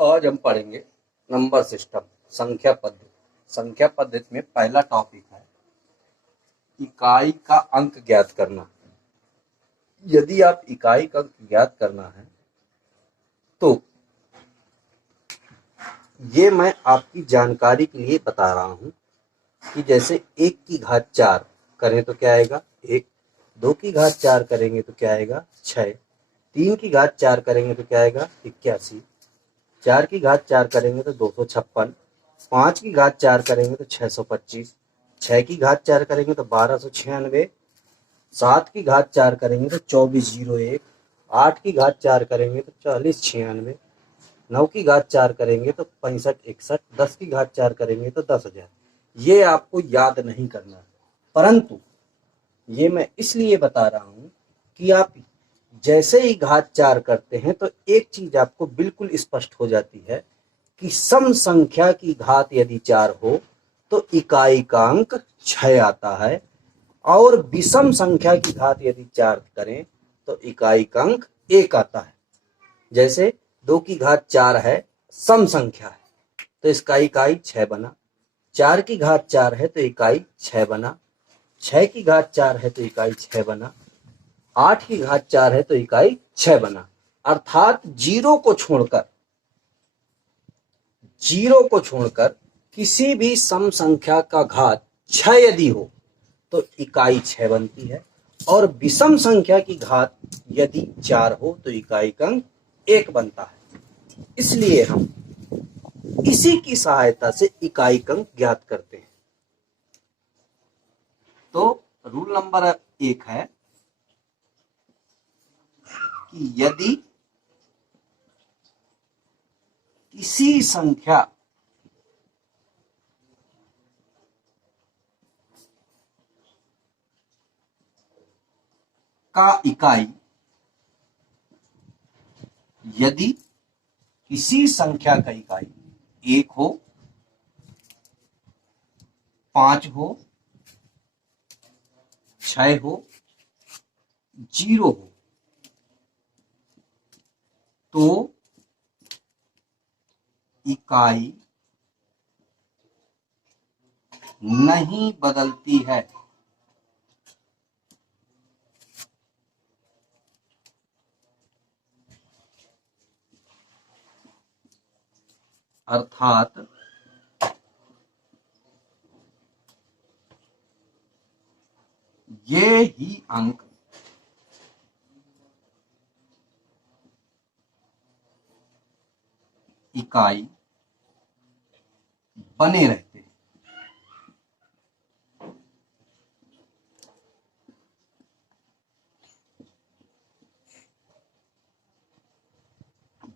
आज हम पढ़ेंगे नंबर सिस्टम, संख्या पद्धति। संख्या पद्धति में पहला टॉपिक है इकाई का अंक ज्ञात करना। यदि आप इकाई का अंक ज्ञात करना है तो ये मैं आपकी जानकारी के लिए बता रहा हूं कि जैसे 1 की घात 4 करें तो क्या आएगा 1, 2 की घात 4 करेंगे तो क्या आएगा 6, 3 की घात 4 करेंगे तो क्या आएगा 81, 4 की घात 4 करेंगे तो 256, 5 की घात 4 करेंगे तो 625, 6 की घात 4 करेंगे तो 1296, 7 की घात 4 करेंगे तो 2401, 8 की घात 4 करेंगे तो 4096, 9 की घात 4 करेंगे तो 6561, 10 की घात 4 करेंगे तो 10,000। ये आपको याद नहीं करना है, परंतु ये मैं इसलिए बता रहा हूं कि आप जैसे ही घात 4 करते हैं तो एक चीज आपको बिल्कुल स्पष्ट हो जाती है कि सम संख्या की घात यदि 4 हो तो इकाई का अंक 6 आता है, और विषम संख्या की घात यदि 4 करें तो इकाई का अंक 1 आता है। जैसे 2 की घात 4 है, सम संख्या है तो इसका इकाई 6 बना, 4 की घात 4 है तो इकाई 6 बना, 6 की घात 4 है तो इकाई 6 बना, 8 की घात 4 है तो इकाई 6 बना। अर्थात जीरो को छोड़कर किसी भी सम संख्या का घात 6 यदि हो तो इकाई 6 बनती है, और विषम संख्या की घात यदि 4 हो तो इकाई का अंक 1 बनता है। इसलिए हम इसी की सहायता से इकाई का अंक ज्ञात करते हैं। तो रूल नंबर 1 है कि यदि किसी संख्या का इकाई यदि किसी संख्या का इकाई 1 हो, 5 हो, 6 हो, 0 हो तो इकाई नहीं बदलती है। अर्थात ये ही अंक इकाई बने रहते हैं।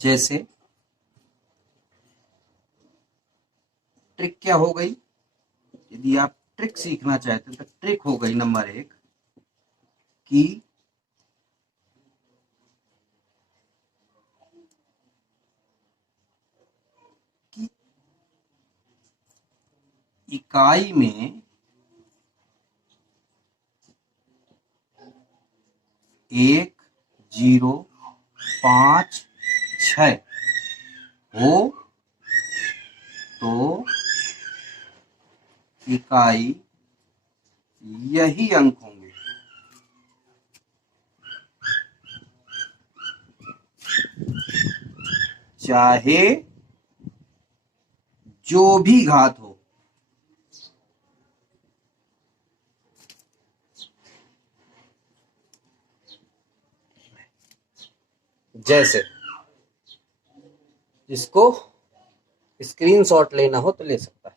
जैसे ट्रिक क्या हो गई, यदि आप ट्रिक सीखना चाहते हैं तो ट्रिक हो गई नंबर 1 कि इकाई में 1, 0, 5, 6 हो तो इकाई यही अंक होंगे। चाहे जो भी घात हो। जैसे जिसको स्क्रीनशॉट लेना हो तो ले सकता है।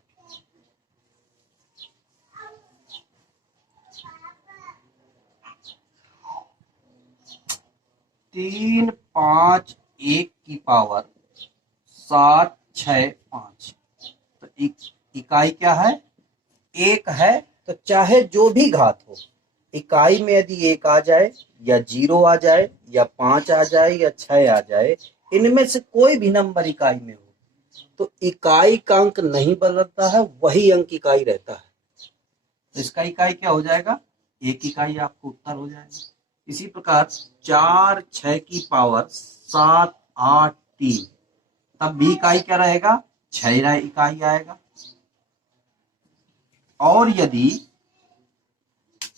3, 5, 1 की पावर 7, 6, 5 तो इकाई क्या है 1 है। तो चाहे जो भी घात हो, इकाई में यदि 1 आ जाए या 0 आ जाए या 5 आ जाए या 6 आ जाए, इनमें से कोई भी नंबर इकाई में हो तो इकाई का अंक नहीं बदलता है, वही अंक इकाई रहता है। तो इसका इकाई क्या हो जाएगा 1 इकाई, आपको उत्तर हो जाएगा। इसी प्रकार 4, 6 की पावर 7, 8, 3 तब भी इकाई क्या रहेगा, 6 इकाई आएगा। और यदि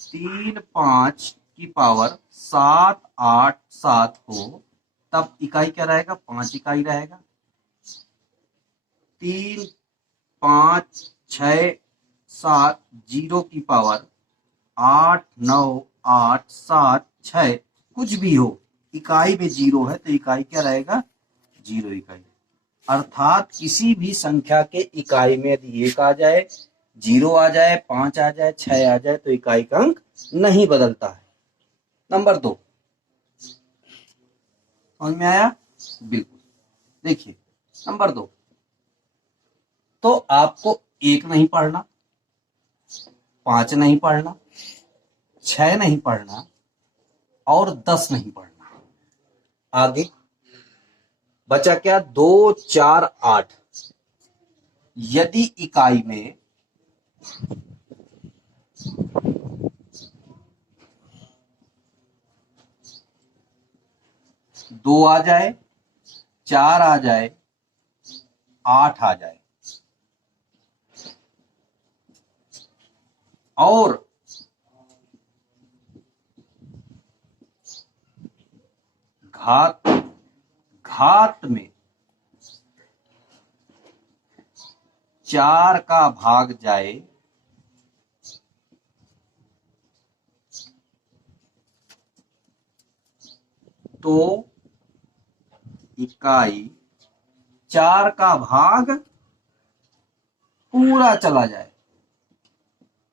3 5 की पावर 7 8 7 हो तब इकाई क्या रहेगा, 5 इकाई रहेगा। 3 5 6 7 0 की पावर 8 9 8 7 6 कुछ भी हो, इकाई में 0 है तो इकाई क्या रहेगा, 0 इकाई। अर्थात किसी भी संख्या के इकाई में यदि 1 आ जाए, 0 आ जाए, 5 आ जाए, 6 आ जाए तो इकाई का अंक नहीं बदलता है। नंबर 2 समझ में आया, बिल्कुल। देखिए नंबर 2, तो आपको 1 नहीं पढ़ना, 5 नहीं पढ़ना, 6 नहीं पढ़ना और 10 नहीं पढ़ना। आगे बचा क्या, 2 4 8। यदि इकाई में 2 आ जाए, 4 आ जाए, 8 आ जाए और घात में 4 का भाग जाए तो इकाई 4 का भाग पूरा चला जाए,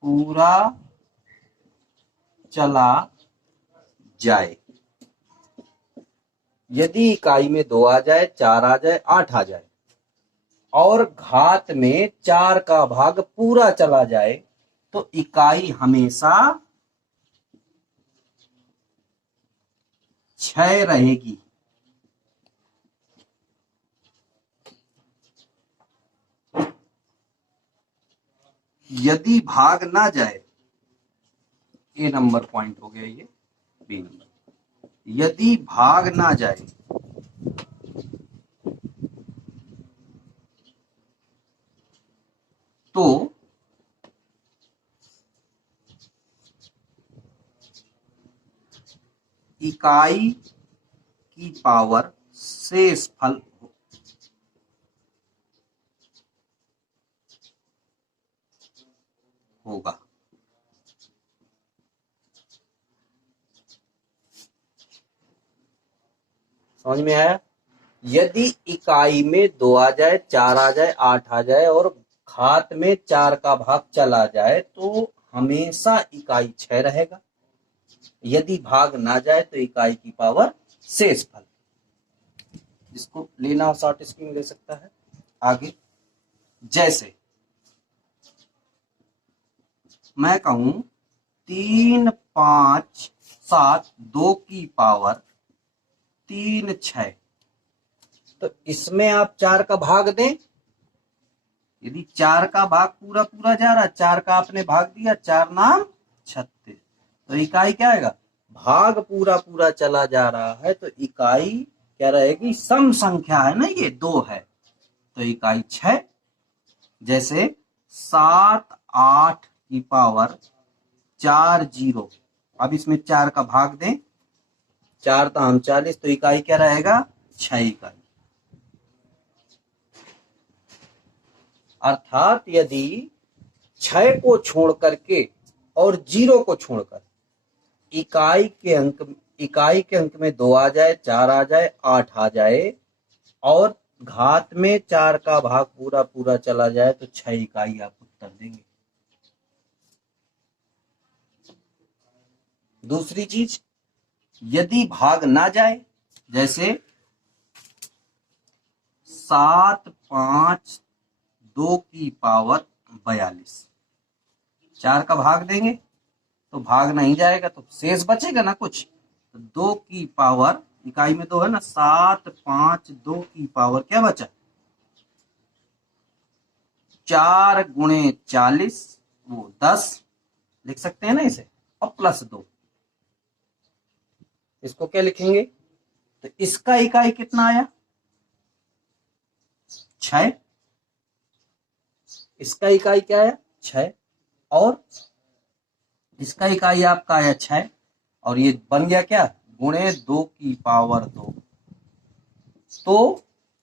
पूरा चला जाए। यदि इकाई में 2 आ जाए, 4 आ जाए, 8 आ जाए और घात में 4 का भाग पूरा चला जाए तो इकाई हमेशा 6 रहेगी। यदि भाग ना जाए, ए नंबर पॉइंट हो गया, ये बी नंबर। यदि भाग ना जाए तो इकाई की पावर शेषफल होगा। समझ में आया। यदि इकाई में 2 आ जाए, 4 आ जाए, 8 आ जाए और घात में 4 का भाग चला जाए तो हमेशा इकाई 6 रहेगा। यदि भाग ना जाए तो इकाई की पावर शेषफल। जिसको लेना हो शॉर्ट स्कीम ले सकता है। आगे जैसे मैं कहूं 3 5 7 2 की पावर 3 6, तो इसमें आप 4 का भाग दें। यदि 4 का भाग पूरा पूरा जा रहा है, 4 का आपने भाग दिया, 4 नाम 36, तो इकाई क्या आएगा, भाग पूरा पूरा चला जा रहा है तो इकाई क्या रहेगी, सम संख्या है ना, ये 2 है तो इकाई 6। जैसे 7 8 की पावर 4 0, अब इसमें 4 का भाग दें, 4 ताम 40 तो इकाई क्या रहेगा, 6 इकाई। अर्थात यदि 6 को छोड़ करके और 0 को छोड़कर इकाई के अंक में 2 आ जाए, 4 आ जाए, 8 आ जाए और घात में 4 का भाग पूरा पूरा चला जाए तो 6 इकाई आप उत्तर देंगे। दूसरी चीज, यदि भाग ना जाए, जैसे 7 5 2 की पावर 42, 4 का भाग देंगे तो भाग नहीं जाएगा तो शेष बचेगा ना कुछ, तो 2 की पावर, इकाई में 2 है ना, 7 5 2 की पावर क्या बचा, 4 गुणे 40 वो 10 लिख सकते हैं ना इसे, और प्लस 2, इसको क्या लिखेंगे, तो इसका इकाई कितना आया, 6, इसका इकाई क्या है 6, और इसका इकाई आपका है 6, और ये बन गया क्या गुणे 2 की पावर 2। तो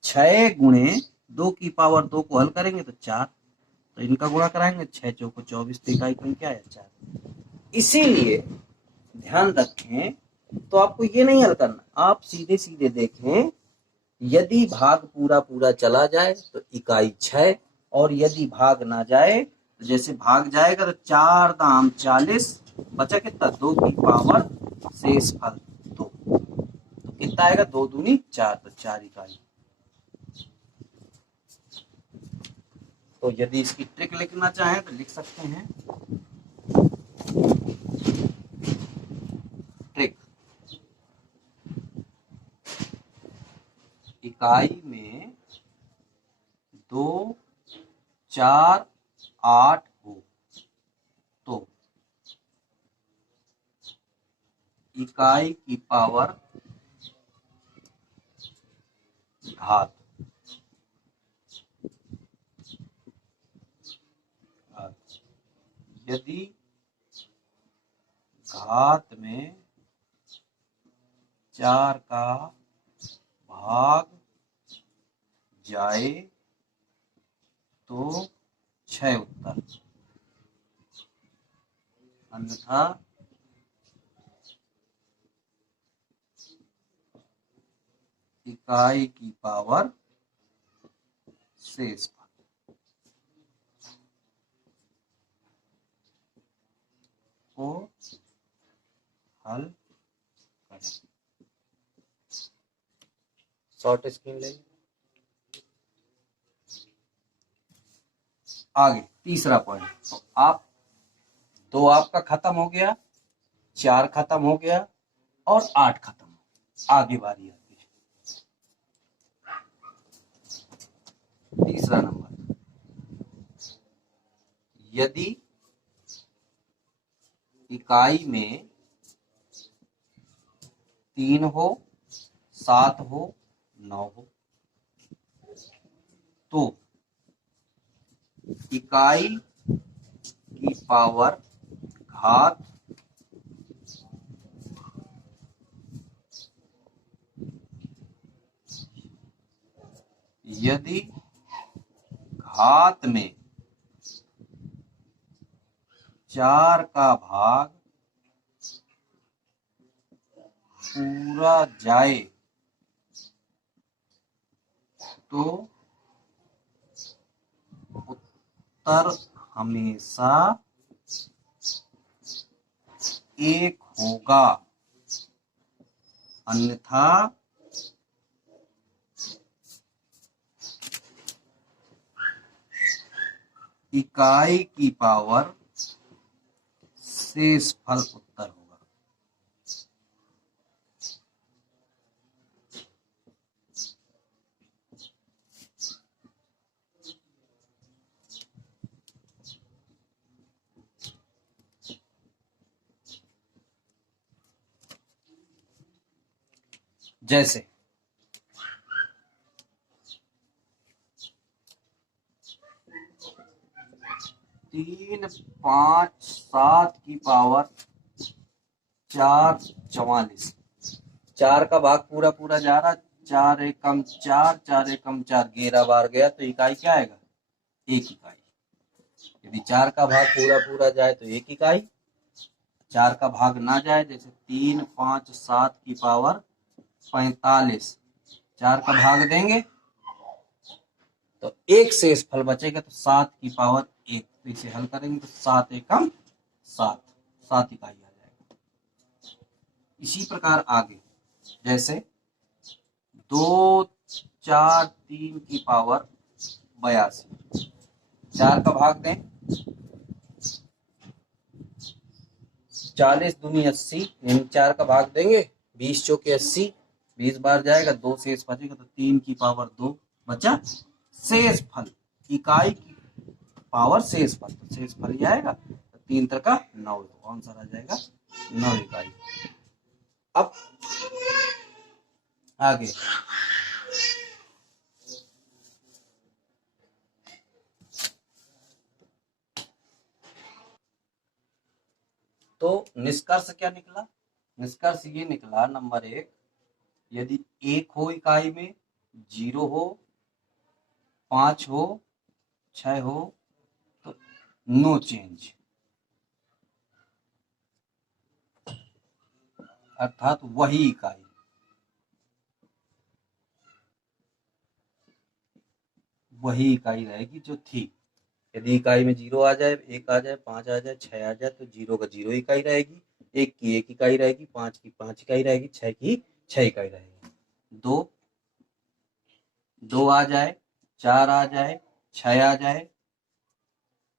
6 गुणे 2 की पावर 2 को हल करेंगे तो 4, तो इनका गुणा कराएंगे 6 चौको 24, तो इकाई क्या है 4। इसीलिए ध्यान रखें, तो आपको ये नहीं हल करना, आप सीधे सीधे देखें, यदि भाग पूरा पूरा चला जाए तो इकाई 6, और यदि भाग ना जाए तो जैसे भाग जाएगा तो 4 दाम 40, बचा कितना 2 की पावर शेष फल 2, तो कितना आएगा 2 दूनी 4, तो 4 इकाई। तो यदि इसकी ट्रिक लिखना चाहें तो लिख सकते हैं, ट्रिक, इकाई में 2, 4, 8 हो तो इकाई की पावर घात, यदि घात में 4 का भाग जाए तो 6 उत्तर, अन्यथा इकाई की पावर शेष को हल करें। शॉर्ट स्क्रीन ले, आगे तीसरा पॉइंट, तो आप 2 आपका खत्म हो गया, 4 खत्म हो गया, और 8 खत्म हो गया, आगे बारी आती है। तीसरा नंबर, यदि इकाई में 3 हो, 7 हो, 9 हो, तो इकाई की पावर घात यदि घात में 4 का भाग पूरा जाए तो उत्तर हमेशा 1 होगा, अन्यथा इकाई की पावर शेष फल उत्तर होगा। जैसे 3, 5, 7 की पावर 4 44, 4 का भाग पूरा पूरा जा रहा, 4 एकम 4, 4 एकम 4, 11 बार गया, तो इकाई क्या आएगा 1 इकाई। यदि 4 का भाग पूरा पूरा जाए तो 1 इकाई, 4 का भाग ना जाए, जैसे 3, 5, 7 की पावर 45, 4 का भाग देंगे तो 1 शेष फल बचेगा, तो 7 की पावर 1, तो इसे हल करेंगे तो 7 एकम 7, 7 इकाई आ जाएगा। इसी प्रकार आगे, जैसे 2, 4, 3 की पावर 82, 4 का भाग दें, 40 दूनी 80, यानी 4 का भाग देंगे, 20 चौके 80, 20 बार जाएगा, 2 शेष बचेगा, तो 3 की पावर 2 बचा शेष फल, इकाई की पावर शेष फल, तो शेष फल ही आएगा, तो 3 का 9, आंसर आ जाएगा 9 इकाई। अब आगे तो निष्कर्ष क्या निकला? निष्कर्ष ये निकला, नंबर 1, यदि 1 हो इकाई में, 0 हो, 5 हो, 6 हो तो नो चेंज, अर्थात वही इकाई। वही इकाई रहेगी जो थी। यदि इकाई में 0 आ जाए, 1 आ जाए, 5 आ जाए, 6 आ जाए तो 0 का 0 इकाई रहेगी, 1 की 1 इकाई रहेगी, 5 की 5 इकाई रहेगी, 6 की 6 इकाई रहेगी। 2 आ जाए, 4 आ जाए, 6 आ जाए,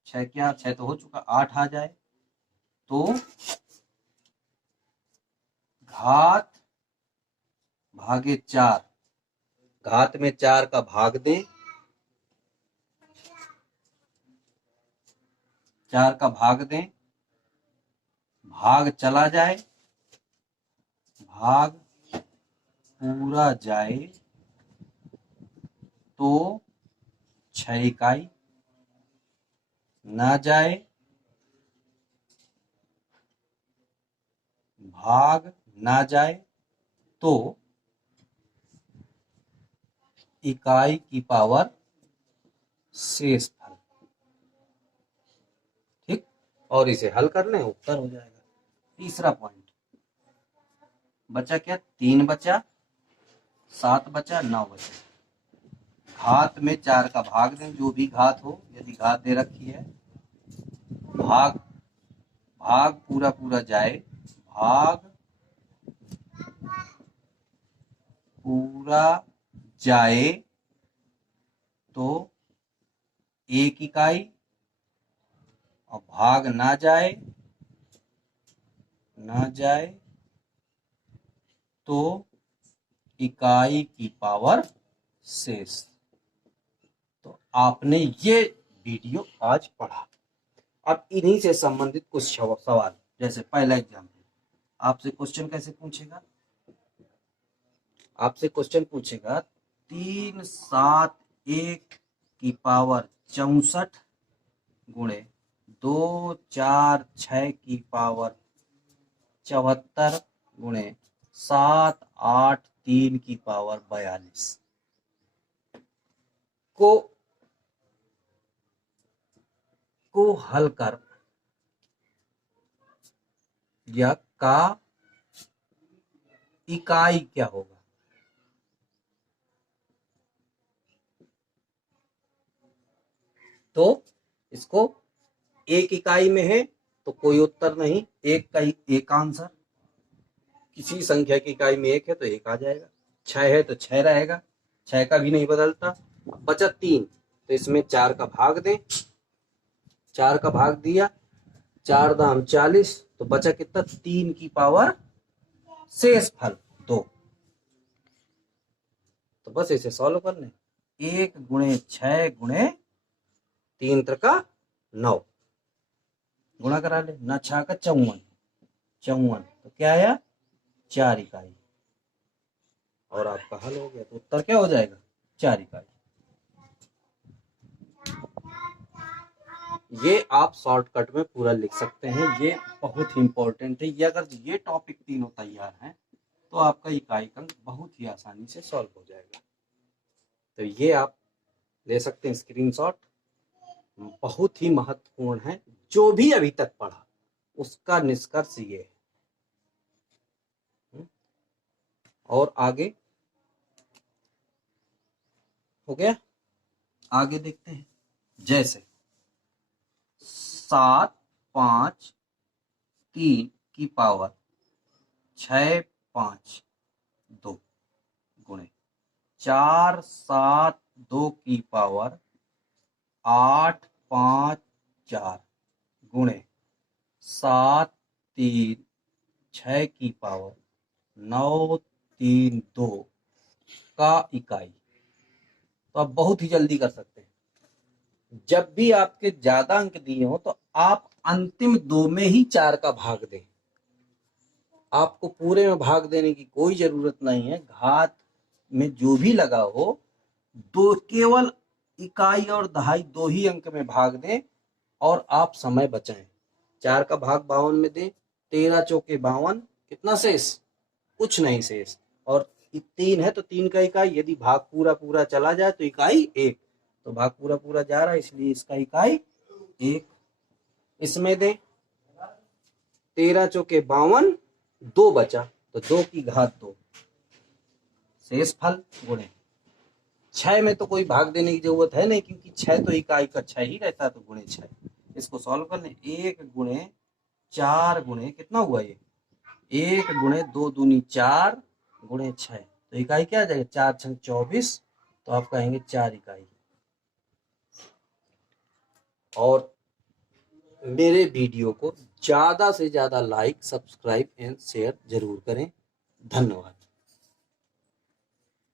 6 क्या, 6 तो हो चुका, 8 आ जाए तो घात भागे 4, घात में 4 का भाग दें, 4 का भाग दें, भाग चला जाए, भाग पूरा जाए तो 6 इकाई, ना जाए, भाग ना जाए तो इकाई की पावर शेष फल। ठीक, और इसे हल कर लें, उत्तर हो जाएगा। तीसरा पॉइंट बचा क्या? 3 बचा, 7 बचा, 9 बचा। घात में 4 का भाग दें, जो भी घात हो, यदि घात दे रखी है, भाग भाग पूरा पूरा जाए, भाग पूरा जाए तो 1 इकाई, और भाग ना जाए, ना जाए तो इकाई की पावर शेष। तो आपने ये वीडियो आज पढ़ा। अब इन्हीं से संबंधित कुछ सवाल, जैसे पहला एग्जाम्पल, आपसे क्वेश्चन कैसे पूछेगा? आपसे क्वेश्चन पूछेगा 3, 7, 1 की पावर 64 गुणे 2, 4, 6 की पावर 74 गुणे 7, 8, 3 की पावर 42 को हल कर, या का इकाई क्या होगा? तो इसको 1 इकाई में है तो कोई उत्तर नहीं, 1 का ही एक आंसर। किसी संख्या की इकाई में 1 है तो 1 आ जाएगा, 6 है तो 6 रहेगा, 6 का भी नहीं बदलता। बचा 3, तो इसमें 4 का भाग दें, 4 का भाग दिया, 4 दाम 40, तो बचा कितना? 3 की पावर शेष फल 2। तो बस इसे सॉल्व कर लें, 1 गुणे 6 गुणे 3 त्रिका 9, गुणा करा ले, ना 6 का 54, 54 तो क्या आया? 4 इकाई, और आपका हल हो गया। तो उत्तर क्या हो जाएगा? 4 इकाई। ये आप शॉर्टकट में पूरा लिख सकते हैं, ये बहुत ही इंपॉर्टेंट है। ये अगर ये टॉपिक तीनों तैयार हैं तो आपका इकाई अंक बहुत ही आसानी से सॉल्व हो जाएगा। तो ये आप ले सकते हैं स्क्रीनशॉट, बहुत ही महत्वपूर्ण है। जो भी अभी तक पढ़ा उसका निष्कर्ष ये है। और आगे हो गया, आगे देखते हैं। जैसे 7, 5, 3 की पावर 6, 5, 2 गुणे 4, 7, 2 की पावर 8, 5, 4 गुणे 7, 3, 6 की पावर 9, 3, 2 का इकाई। तो आप बहुत ही जल्दी कर सकते हैं। जब भी आपके ज्यादा अंक दिए हो तो आप अंतिम 2 में ही 4 का भाग दें। आपको पूरे में भाग देने की कोई जरूरत नहीं है। घात में जो भी लगा हो, दो केवल इकाई और दहाई 2 ही अंक में भाग दें और आप समय बचाएं। 4 का भाग 52 में दें, 13 चौके 52, कितना शेष? कुछ नहीं शेष। और 3 है तो 3 का इकाई, यदि भाग पूरा पूरा चला जाए तो इकाई 1, तो भाग पूरा पूरा जा रहा है इसलिए इसका इकाई 1। इसमें दे 13 चौके 52, 2 बचा तो 2 की घात 2 शेष फल गुणे 6 में तो कोई भाग देने की जरूरत है नहीं क्योंकि 6 तो इकाई का 6 ही रहता है, तो गुणे 6। इसको सॉल्व कर लें। 1 गुणे 4 गुणे कितना हुआ ये? 1 गुणे 2 दूनी 4 गुणे 6, तो इकाई क्या आ जाएगा? 4 छंग 24, तो आप कहेंगे 4 इकाई। और मेरे वीडियो को ज्यादा से ज्यादा लाइक, सब्सक्राइब एंड शेयर जरूर करें। धन्यवाद।